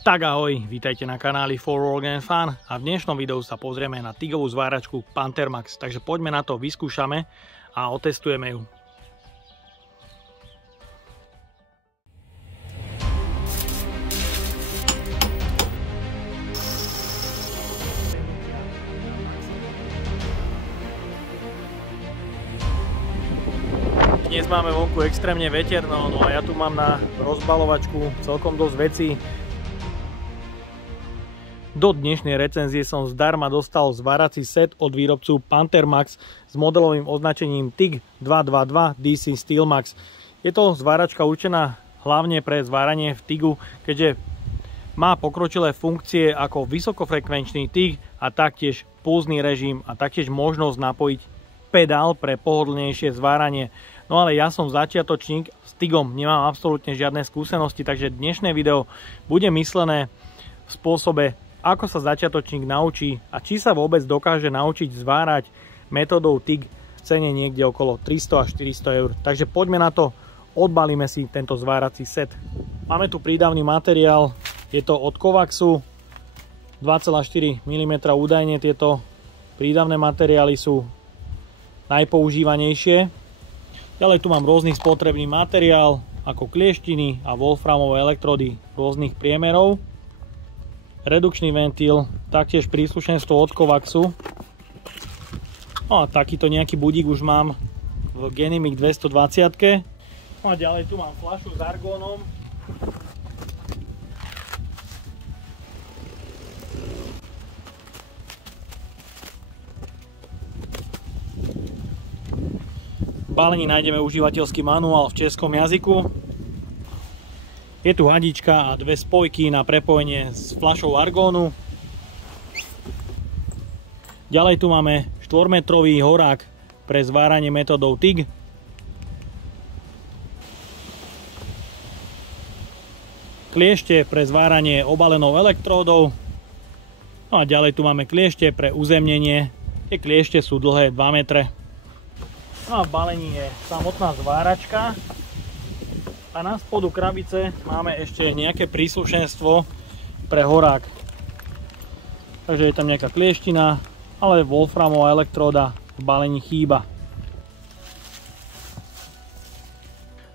Tak ahoj, vítajte na kanáli For Work and Fun a v dnešnom videu sa pozrieme na tigovú zváračku Panther Max. Takže poďme na to, vyskúšame a otestujeme ju. Dnes máme vonku extrémne veterno, no a ja tu mám na rozbalovačku celkom dosť vecí. Do dnešnej recenzie som zdarma dostal zvárací set od výrobcu Panther Max s modelovým označením TIG 222 DC Steelmax. Je to zváračka určená hlavne pre zváranie v TIGu, keďže má pokročilé funkcie ako vysokofrekvenčný TIG a taktiež pulzný režim a taktiež možnosť napojiť pedál pre pohodlnejšie zváranie. No ale ja som začiatočník, s TIGom nemám absolútne žiadne skúsenosti, takže dnešné video bude myslené v spôsobe, ako sa začiatočník naučí a či sa vôbec dokáže naučiť zvárať metódou TIG v cene niekde okolo 300 až 400 eur. Takže poďme na to, odbalíme si tento zvárací set. Máme tu prídavný materiál, je to od Kovaxu, 2,4 mm údajne tieto prídavné materiály sú najpoužívanejšie. Ďalej tu mám rôzny spotrebný materiál ako klieštiny a wolframové elektrody rôznych priemerov. Redukčný ventil, taktiež príslušenstvo od Kovaxu. No a takýto nejaký budík už mám v Genimic 220. No a ďalej tu mám fľašu s argónom. V balení nájdeme užívateľský manuál v českom jazyku. Je tu hadička a dve spojky na prepojenie s fľašou argónu. Ďalej tu máme 4-metrový horák pre zváranie metódou TIG. Kliešte pre zváranie obalenou elektródou. No a ďalej tu máme kliešte pre uzemnenie. Tie kliešte sú dlhé 2 metre. No a v balení je samotná zváračka. A na spodu krabice máme ešte nejaké príslušenstvo pre horák. Takže je tam nejaká klieština, ale wolframová elektróda v balení chýba.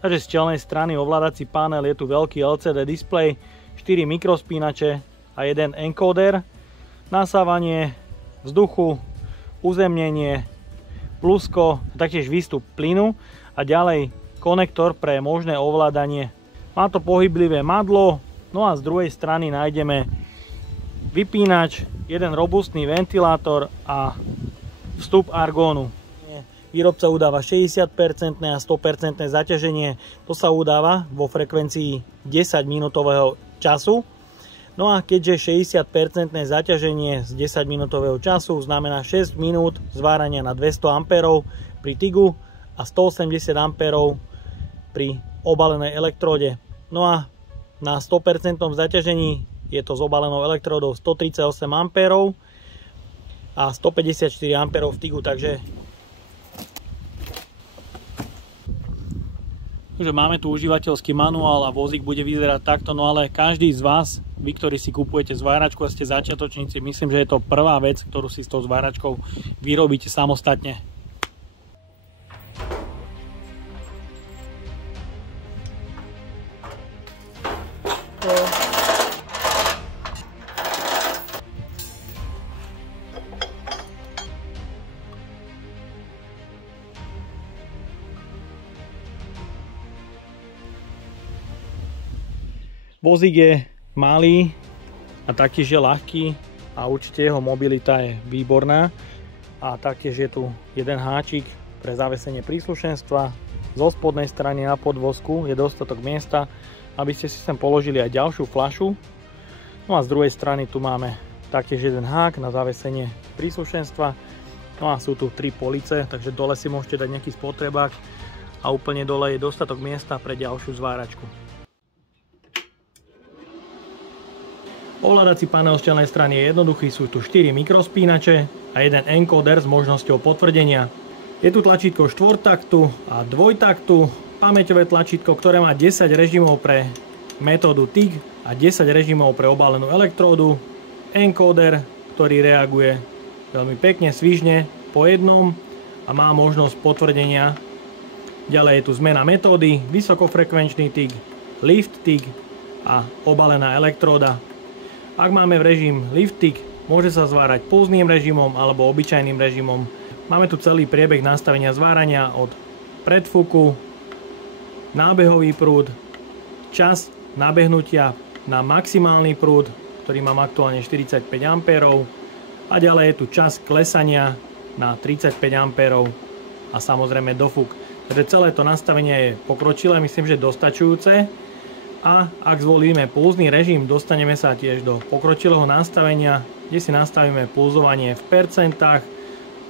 Takže z čelnej strany ovládací panel, je tu veľký LCD displej, 4 mikrospínače a 1 encoder, nasávanie vzduchu, uzemnenie, plusko, taktiež výstup plynu a ďalej konektor pre možné ovládanie. Má to pohyblivé madlo, no a z druhej strany nájdeme vypínač, jeden robustný ventilátor a vstup argónu. Výrobca udáva 60% a 100% zaťaženie, to sa udáva vo frekvencii 10 minútového času. No a keďže 60% zaťaženie z 10 minútového času znamená 6 minút zvárania na 200 A pri TIGu a 180 A pri obalenej elektróde. No a na 100% zaťažení je to s obalenou elektródou 138 A a 154 A v TIGu, takže máme tu užívateľský manuál a vozík bude vyzerať takto, no ale každý z vás, vy, ktorí si kupujete zváračku a ste začiatočníci, myslím, že je to prvá vec, ktorú si s tou zváračkou vyrobíte samostatne. Vozík je malý a taktiež je ľahký a určite jeho mobilita je výborná. A taktiež je tu jeden háčik pre zavesenie príslušenstva. Zo spodnej strany na podvozku je dostatok miesta, aby ste si sem položili aj ďalšiu fľašu. No a z druhej strany tu máme taktiež jeden hák na zavesenie príslušenstva. No a sú tu 3 police, takže dole si môžete dať nejaký spotrebák a úplne dole je dostatok miesta pre ďalšiu zváračku. Ovládací panel z čelnej strany je jednoduchý, sú tu 4 mikrospínače a jeden encoder s možnosťou potvrdenia. Je tu tlačítko 4-taktu a 2-taktu, pamäťové tlačítko, ktoré má 10 režimov pre metódu TIG a 10 režimov pre obalenú elektródu, encoder, ktorý reaguje veľmi pekne, svižne po jednom a má možnosť potvrdenia. Ďalej je tu zmena metódy, vysokofrekvenčný TIG, lift TIG a obalená elektróda. Ak máme v režim lift TIG, môže sa zvárať pulzným režimom alebo obyčajným režimom. Máme tu celý priebeh nastavenia zvárania od predfuku, nábehový prúd, čas nabehnutia na maximálny prúd, ktorý mám aktuálne 45 A a ďalej je tu čas klesania na 35 A a samozrejme dofuk. Takže celé to nastavenie je pokročilé, myslím, že dostačujúce. A ak zvolíme pulzný režim, dostaneme sa tiež do pokročilého nastavenia, kde si nastavíme pulzovanie v percentách,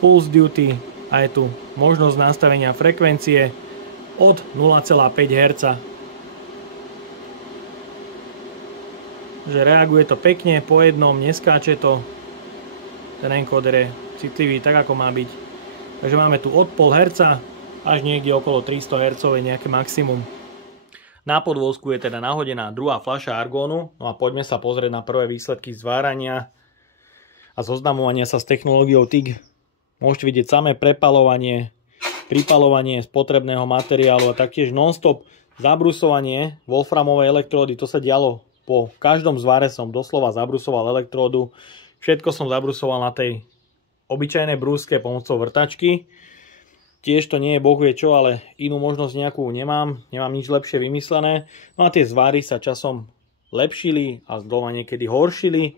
pulse duty a je tu možnosť nastavenia frekvencie od 0,5 Hz. Že reaguje to pekne po jednom, neskáče to. Ten encoder je citlivý tak, ako má byť. Takže máme tu od 0,5 Hz až niekde okolo 300 Hz je nejaké maximum. Na podvozku je teda nahodená druhá fľaša argónu. No a poďme sa pozrieť na prvé výsledky zvárania a zoznamovania sa s technológiou TIG. Môžete vidieť samé prepalovanie, pripalovanie spotrebného materiálu a taktiež non-stop zabrusovanie wolframovej elektródy. To sa dialo po každom zvare, som doslova zabrusoval elektródu. Všetko som zabrusoval na tej obyčajnej brúske pomocou vrtačky. Tiež to nie je boh vie čo, ale inú možnosť nejakú nemám. Nemám nič lepšie vymyslené. No a tie zvary sa časom lepšili a znova niekedy horšili.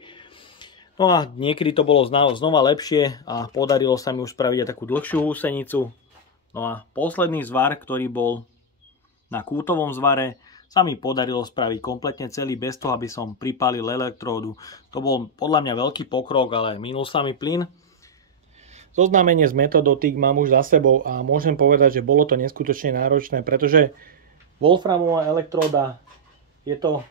No a niekedy to bolo znova lepšie a podarilo sa mi už spraviť aj takú dlhšiu húsenicu. No a posledný zvar, ktorý bol na kútovom zvare, sa mi podarilo spraviť kompletne celý bez toho, aby som pripálil elektródu. To bol podľa mňa veľký pokrok, ale minul sa mi plyn. Zoznámenie s metódou TIG mám už za sebou a môžem povedať, že bolo to neskutočne náročné, pretože wolframová elektróda je to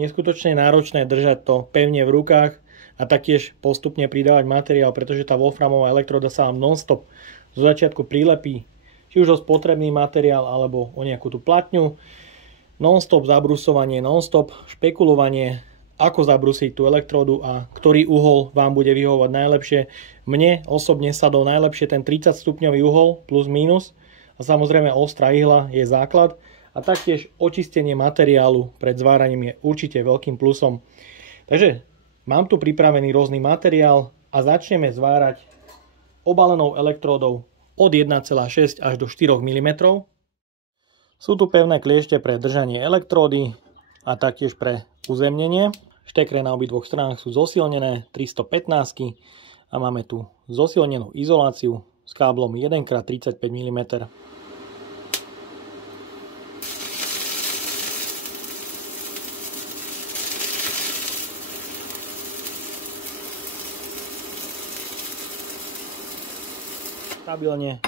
neskutočne náročné držať to pevne v rukách a taktiež postupne pridávať materiál, pretože tá wolframová elektróda sa vám non-stop zo začiatku prilepí, či už o spotrebný materiál alebo o nejakú tú platňu. Non-stop zabrusovanie, non-stop špekulovanie, ako zabrusiť tú elektródu a ktorý uhol vám bude vyhovovať najlepšie. Mne osobne sadol najlepšie ten 30 stupňový uhol plus minus a samozrejme ostrá ihla je základ a taktiež očistenie materiálu pred zváraním je určite veľkým plusom. Takže mám tu pripravený rôzny materiál a začneme zvárať obalenou elektródou od 1,6 až do 4 mm. Sú tu pevné kliešte pre držanie elektródy a taktiež pre uzemnenie. Štekre na obidvoch stranách sú zosilnené 315 a máme tu zosilnenú izoláciu s káblom 1x35 mm. Stabilne.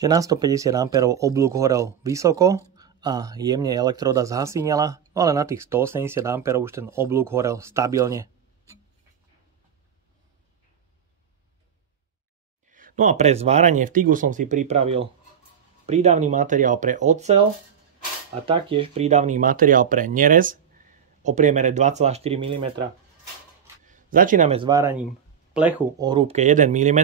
že na 150 A oblúk horel vysoko a jemne elektroda zhasínala, no ale na tých 180 A už ten oblúk horel stabilne. No a pre zváranie v TIGu som si pripravil prídavný materiál pre oceľ a taktiež prídavný materiál pre nerez o priemere 2,4 mm. Začíname s váraním plechu o hrúbke 1 mm.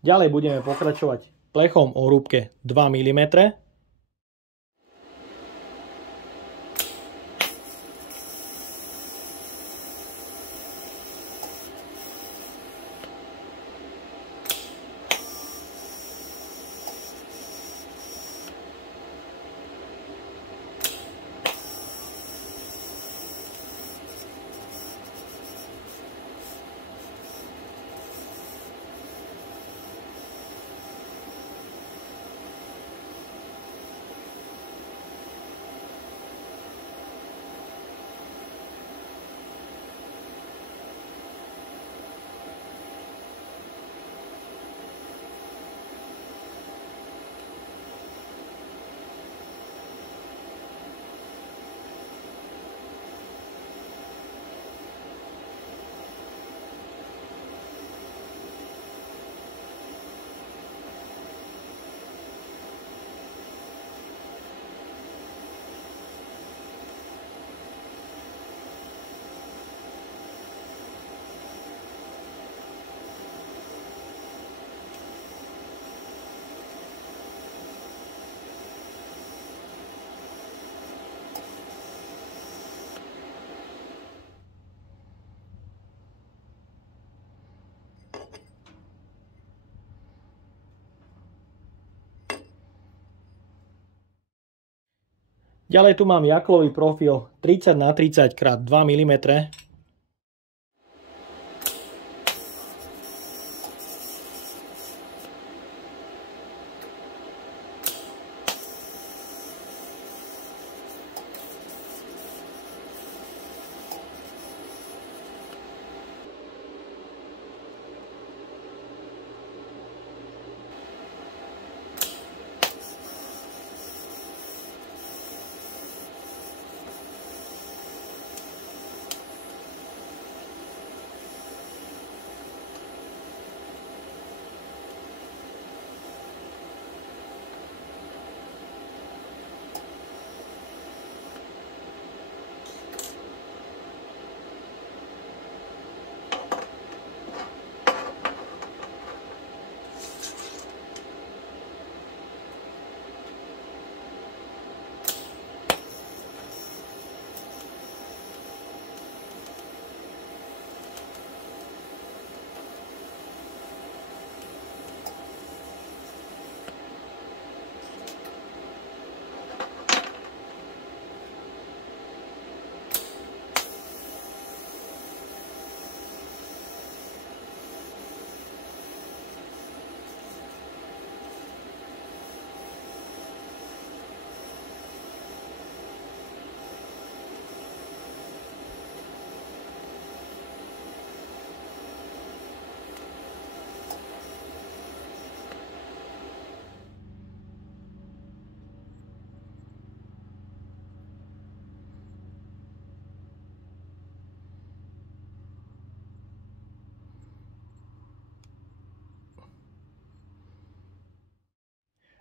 Ďalej budeme pokračovať plechom o hrúbke 2 mm. Ďalej tu mám jaklový profil 30x30 x 2 mm.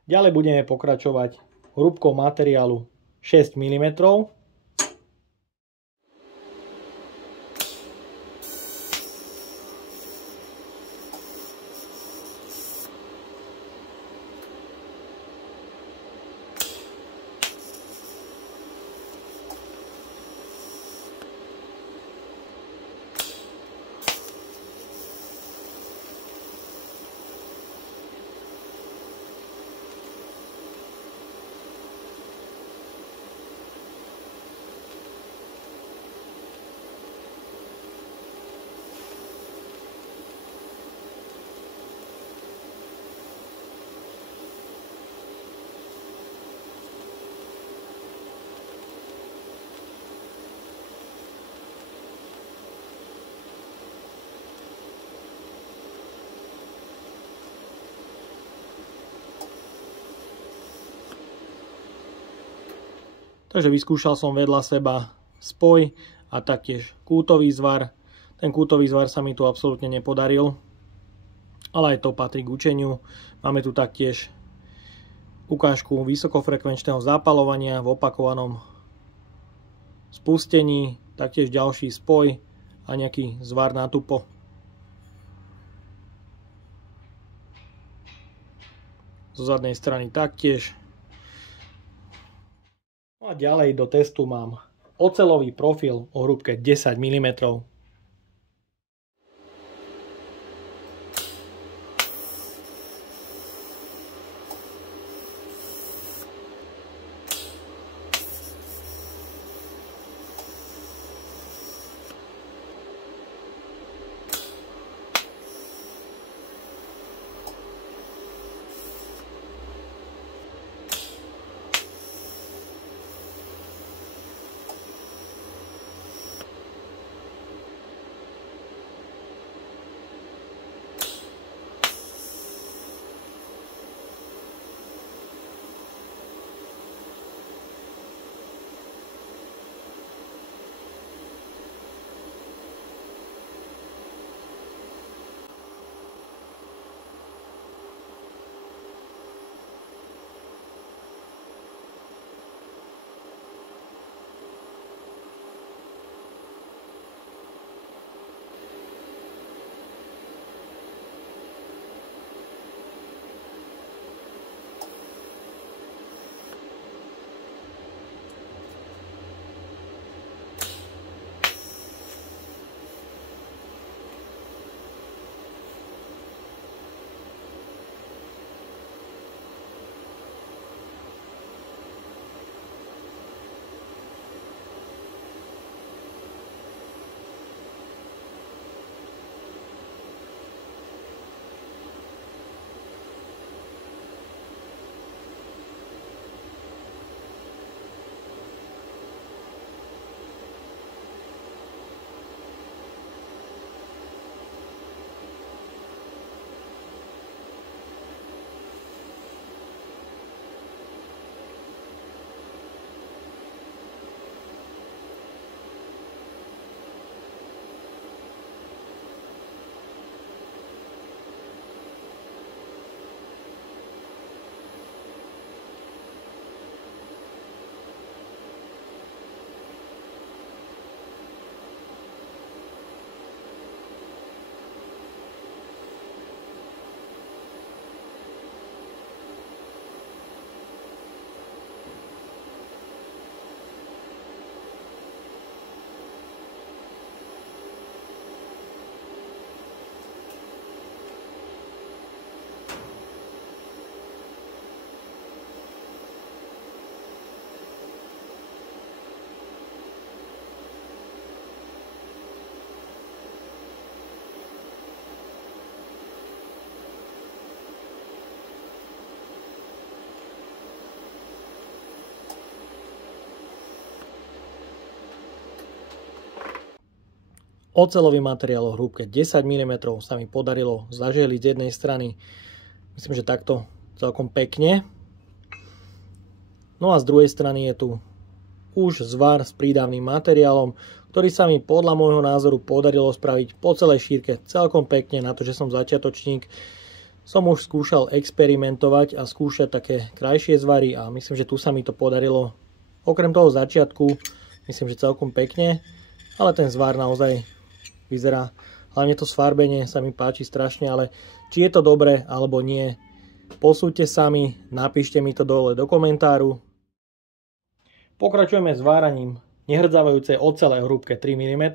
Ďalej budeme pokračovať hrúbkou materiálu 6 mm. Takže vyskúšal som vedľa seba spoj a taktiež kútový zvar. Ten kútový zvar sa mi tu absolútne nepodaril, ale aj to patrí k učeniu. Máme tu taktiež ukážku vysokofrekvenčného zápalovania v opakovanom spustení, taktiež ďalší spoj a nejaký zvar na tupo. Zo zadnej strany taktiež. A ďalej do testu mám oceľový profil o hrúbke 10 mm. Oceľový materiál o hrúbke 10 mm sa mi podarilo zažehliť z jednej strany. Myslím, že takto celkom pekne. No a z druhej strany je tu už zvar s prídavným materiálom, ktorý sa mi podľa môjho názoru podarilo spraviť po celej šírke celkom pekne. Na to, že som začiatočník, som už skúšal experimentovať a skúšať také krajšie zvary a myslím, že tu sa mi to podarilo. Okrem toho začiatku, myslím, že celkom pekne, ale ten zvar naozaj vyzerá, hlavne to sfarbenie sa mi páči strašne, ale či je to dobré alebo nie, posúďte sami, napíšte mi to dole do komentáru. Pokračujeme s váraním nehrdzavajúcej ocele v hrúbke 3 mm.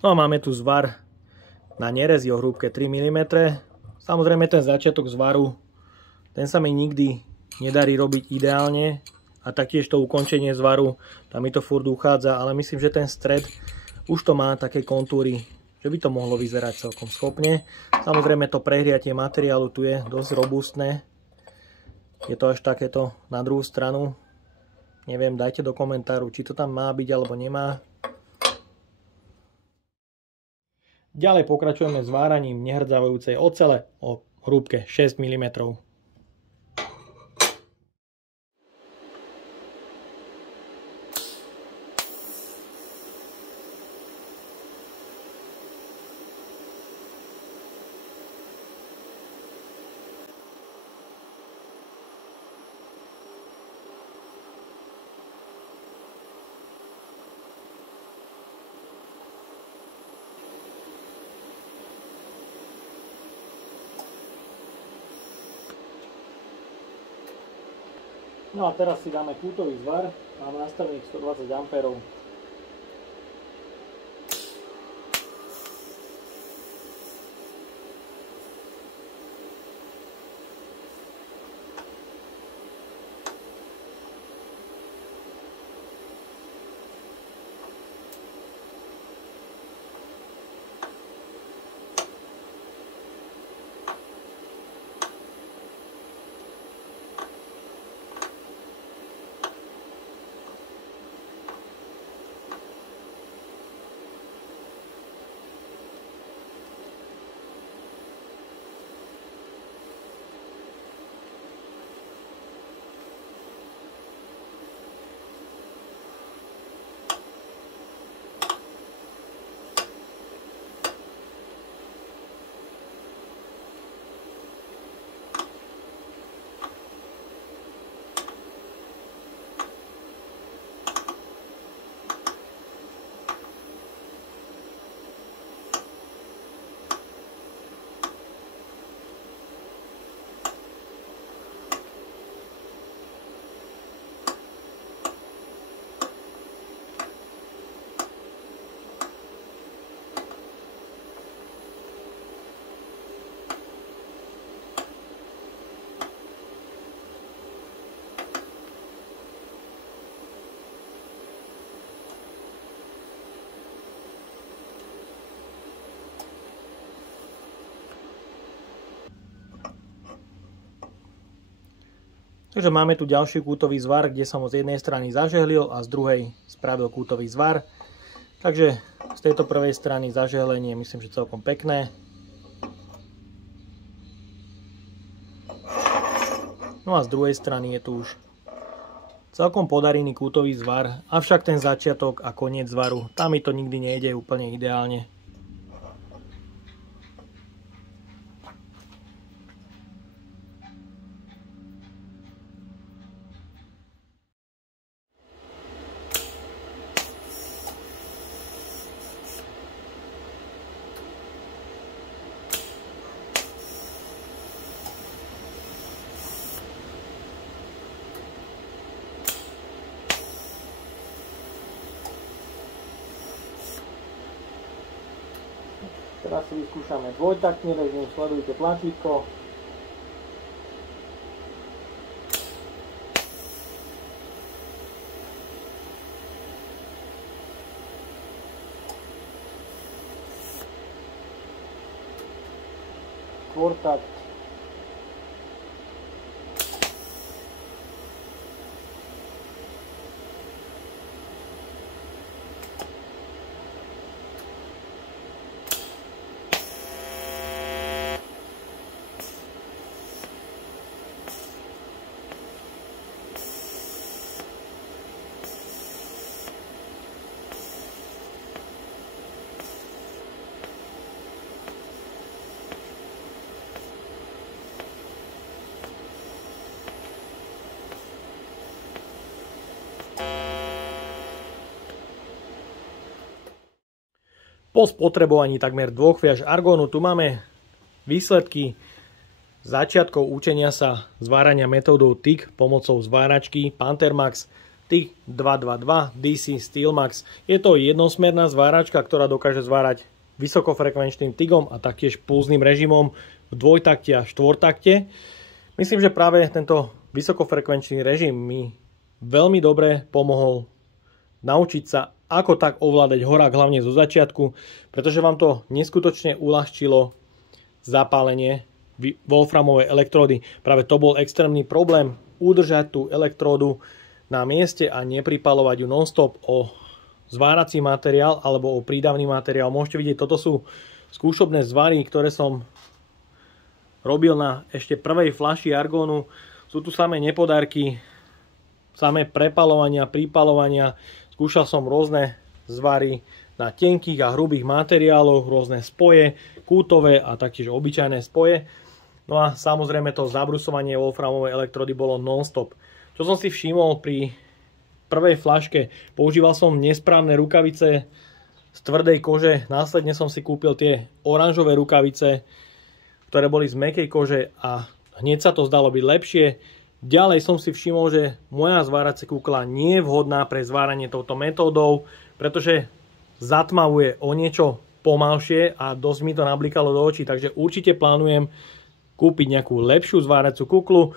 No a máme tu zvar na nerezi o hrúbke 3 mm. Samozrejme ten začiatok zvaru, ten sa mi nikdy nedarí robiť ideálne a taktiež to ukončenie zvaru, tam mi to furt uchádza, ale myslím, že ten stred už to má také kontúry, že by to mohlo vyzerať celkom schopne. Samozrejme to prehriatie materiálu tu je dosť robustné. Je to až takéto na druhú stranu. Neviem, dajte do komentáru, či to tam má byť alebo nemá. Ďalej pokračujeme s váraním nehrdzavajúcej ocele o hrúbke 6 mm. No a teraz si dáme kútový zvar, máme nastavených 120 A. Takže máme tu ďalší kútový zvar, kde som ho z jednej strany zažehlil a z druhej spravil kútový zvar. Takže z tejto prvej strany zažehlenie myslím, že celkom pekné. No a z druhej strany je tu už Celkom podarený kútový zvar, avšak ten začiatok a koniec zvaru, tam mi to nikdy nejde úplne ideálne. Teraz si vyskúšame dvojtaktný režim, sledujte tlačítko. Štvortakt. Po spotrebovaní takmer 2 fľaš argónu tu máme výsledky začiatkov učenia sa zvárania metódou TIG pomocou zváračky Panthermax TIG 222 DC Steelmax. Je to jednosmerná zváračka, ktorá dokáže zvárať vysokofrekvenčným TIGom a taktiež pulzným režimom v dvojtakte a štvortakte. Myslím, že práve tento vysokofrekvenčný režim mi veľmi dobre pomohol naučiť sa, ako tak ovládať horák hlavne zo začiatku, pretože vám to neskutočne uľahčilo zapálenie wolframovej elektródy. Práve to bol extrémny problém, udržať tú elektródu na mieste a nepripalovať ju non-stop o zvárací materiál alebo o prídavný materiál. Môžete vidieť, toto sú skúšobné zvary, ktoré som robil na ešte prvej fľaši argónu. Sú tu samé nepodárky, samé prepalovania, pripalovania. Skúšal som rôzne zvary na tenkých a hrubých materiáloch, rôzne spoje, kútové a taktiež obyčajné spoje. No a samozrejme to zabrusovanie wolframovej elektrody bolo non-stop. Čo som si všimol pri prvej fľaške, používal som nesprávne rukavice z tvrdej kože, následne som si kúpil tie oranžové rukavice, ktoré boli z mäkkej kože a hneď sa to zdalo byť lepšie. Ďalej som si všimol, že moja zváracia kukla nie je vhodná pre zváranie touto metódou, pretože zatmavuje o niečo pomalšie a dosť mi to nablikalo do očí, takže určite plánujem kúpiť nejakú lepšiu zváraciu kuklu,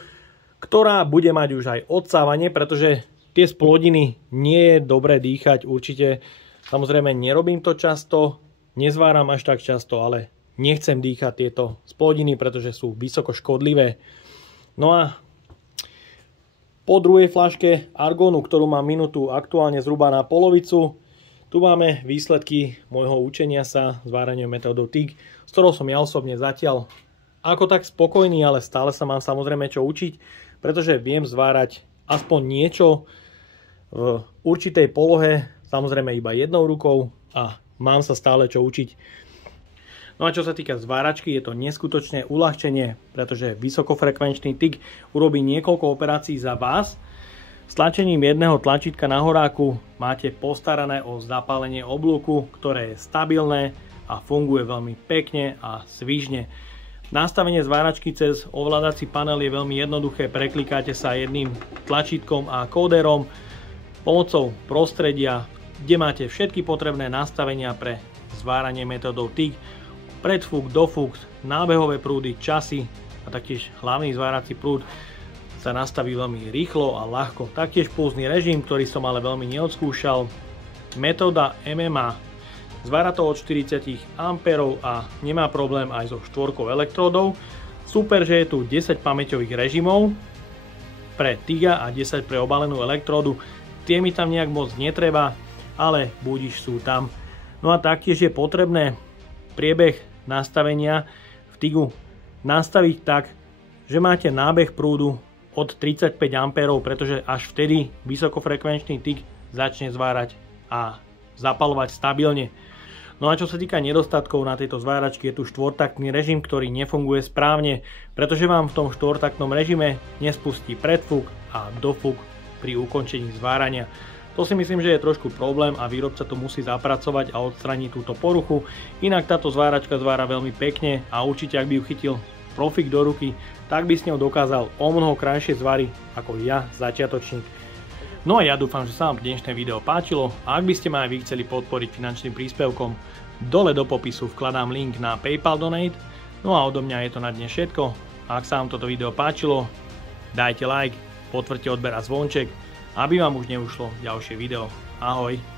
ktorá bude mať už aj odsávanie, pretože tie splodiny nie je dobré dýchať určite. Samozrejme nerobím to často, nezváram až tak často, ale nechcem dýchať tieto splodiny, pretože sú vysoko škodlivé. No a po druhej fľaške argónu, ktorú mám minútu aktuálne zhruba na polovicu, tu máme výsledky môjho učenia sa zvárania metódou TIG, s ktorou som ja osobne zatiaľ ako tak spokojný, ale stále sa mám samozrejme čo učiť, pretože viem zvárať aspoň niečo v určitej polohe, samozrejme iba jednou rukou a mám sa stále čo učiť. No a čo sa týka zváračky, je to neskutočné uľahčenie, pretože vysokofrekvenčný TIG urobí niekoľko operácií za vás. S tlačením jedného tlačítka na horáku máte postarané o zapálenie oblúku, ktoré je stabilné a funguje veľmi pekne a svižne. Nastavenie zváračky cez ovládací panel je veľmi jednoduché, preklikáte sa jedným tlačítkom a kóderom pomocou prostredia, kde máte všetky potrebné nastavenia pre zváranie metódou TIG. Predfúk, dofúk, nábehové prúdy, časy a taktiež hlavný zvárací prúd sa nastaví veľmi rýchlo a ľahko. Taktiež pulzný režim, ktorý som ale veľmi neodskúšal. Metóda MMA. Zvára to od 40 A a nemá problém aj so štvorkou elektródou. Super, že je tu 10 pamäťových režimov pre TIGa a 10 pre obalenú elektródu. Tie mi tam nejak moc netreba, ale budiš sú tam. No a taktiež je potrebné priebeh nastavenia v TIGu nastaviť tak, že máte nábeh prúdu od 35 A, pretože až vtedy vysokofrekvenčný tik začne zvárať a zapaľovať stabilne. No a čo sa týka nedostatkov na tejto zváračke, je tu štvortaktný režim, ktorý nefunguje správne, pretože vám v tom štvortaktnom režime nespustí predfúk a dofúk pri ukončení zvárania. To si myslím, že je trošku problém a výrobca to musí zapracovať a odstraniť túto poruchu. Inak táto zváračka zvára veľmi pekne a určite, ak by ju chytil profík do ruky, tak by s ňou dokázal o mnoho krajšie zvary ako ja, začiatočník. No a ja dúfam, že sa vám dnešné video páčilo a ak by ste ma aj vy chceli podporiť finančným príspevkom, dole do popisu vkladám link na PayPal Donate. No a odo mňa je to na dnes všetko. A ak sa vám toto video páčilo, dajte like, potvrďte odber a zvonček, aby vám už neušlo ďalšie video. Ahoj!